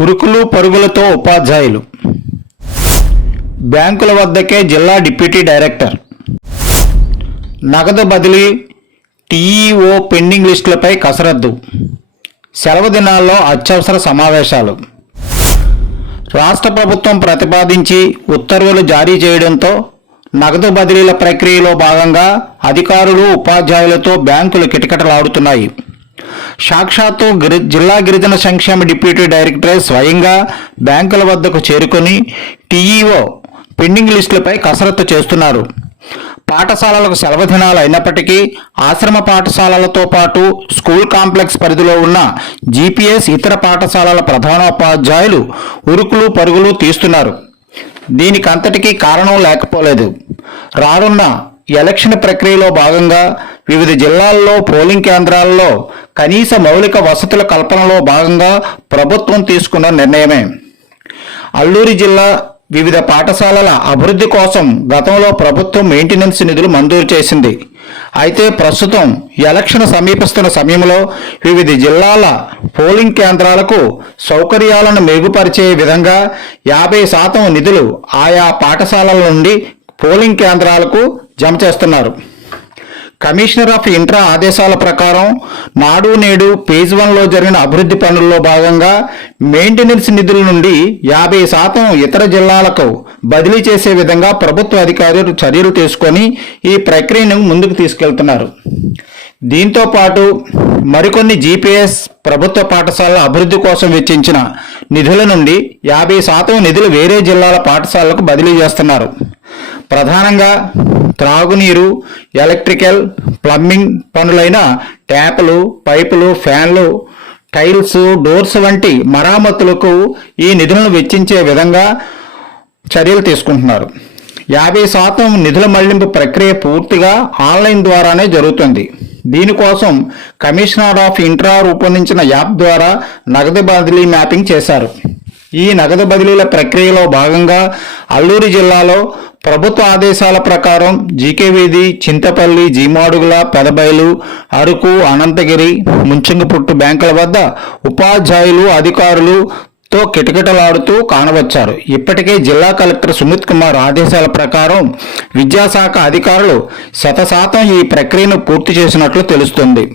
ఉరుకులు పరుగులతో ఉపాధ్యాయులు బ్యాంకుల వద్దకే జిల్లా డిప్యూటీ డైరెక్టర్ నగదు బదిలీ టీఈఓ పెండింగ్ లిస్టులపై కసరత్తు సెలవు దినాల్లో అత్యవసర సమావేశాలు రాష్ట్ర ప్రభుత్వం ప్రతిపాదించి ఉత్తర్వులు జారీ చేయడంతో నగదు బదిలీల ప్రక్రియలో భాగంగా అధికారులు ఉపాధ్యాయులతో బ్యాంకులు కిటకిటలాడుతున్నాయి. సాక్షాత్తు జిల్లా గిరిజన సంక్షేమ డిప్యూటీ డైరెక్టర్ స్వయంగా బ్యాంకుల వద్దకు చేరుకొని టీఈఓ పెండింగ్ లిస్టులపై కసరత్తు చేస్తున్నారు. పాఠశాలలకు సెలవు దినాలు అయినప్పటికీ ఆశ్రమ పాఠశాలలతో పాటు స్కూల్ కాంప్లెక్స్ పరిధిలో ఉన్న జీపీఎస్ ఇతర పాఠశాలల ప్రధానోపాధ్యాయులు ఉరుకులు పరుగులు తీస్తున్నారు. దీనికంతటికీ కారణం లేకపోలేదు. రానున్న ఎలక్షన్ ప్రక్రియలో భాగంగా వివిధ జిల్లాల్లో పోలింగ్ కేంద్రాల్లో కనీస మౌలిక వసతుల కల్పనలో భాగంగా ప్రభుత్వం తీసుకున్న నిర్ణయమే. అల్లూరి జిల్లా వివిధ పాఠశాలల అభివృద్ధి కోసం గతంలో ప్రభుత్వం మెయింటెనెన్స్ నిధులు మంజూరు చేసింది. అయితే ప్రస్తుతం ఎలక్షన్ సమీపిస్తున్న సమయంలో వివిధ జిల్లాల పోలింగ్ కేంద్రాలకు సౌకర్యాలను మెరుగుపరిచే విధంగా 50% నిధులు ఆయా పాఠశాలల నుండి పోలింగ్ కేంద్రాలకు జమ చేస్తున్నారు. కమిషనర్ ఆఫ్ ఇంట్రా ఆదేశాల ప్రకారం నాడు నేడు ఫేజ్ 1లో జరిగిన అభివృద్ధి పనుల్లో భాగంగా మెయింటెనెన్స్ నిధుల నుండి 50% ఇతర జిల్లాలకు బదిలీ చేసే విధంగా ప్రభుత్వ అధికారులు చర్యలు తీసుకొని ఈ ప్రక్రియను ముందుకు తీసుకెళ్తున్నారు. దీంతో పాటు మరికొన్ని జీపీఎస్ ప్రభుత్వ పాఠశాలల అభివృద్ధి కోసం వెచ్చించిన నిధుల నుండి 50% నిధులు వేరే జిల్లాల పాఠశాలలకు బదిలీ చేస్తున్నారు. ప్రధానంగా త్రాగునీరు, ఎలక్ట్రికల్, ప్లంబింగ్ పనులైన ట్యాపులు, పైపులు, ఫ్యాన్లు, టైల్స్, డోర్స్ వంటి మరామతులకు ఈ నిధులను వెచ్చించే విధంగా చర్యలు తీసుకుంటున్నారు. 50% నిధుల మళ్లింపు ప్రక్రియ పూర్తిగా ఆన్లైన్ ద్వారానే జరుగుతుంది. దీనికోసం కమిషనర్ ఆఫ్ ఇంట్రా రూపొందించిన యాప్ ద్వారా నగదు బదిలీ మ్యాపింగ్ చేశారు. ఈ నగదు బదిలీల ప్రక్రియలో భాగంగా అల్లూరి జిల్లాలో ప్రభుత్వ ఆదేశాల ప్రకారం జీకేవీధి, చింతపల్లి, జీమాడుగుల, పెదబైలు, అరకు, అనంతగిరి, ముంచింగిపుట్టు బ్యాంకుల వద్ద ఉపాధ్యాయులు అధికారులతో కిటకిటలాడుతూ కానవచ్చారు. ఇప్పటికే జిల్లా కలెక్టర్ సుమిత్ కుమార్ ఆదేశాల ప్రకారం విద్యాశాఖ అధికారులు 100% ఈ ప్రక్రియను పూర్తి చేసినట్లు తెలుస్తుంది.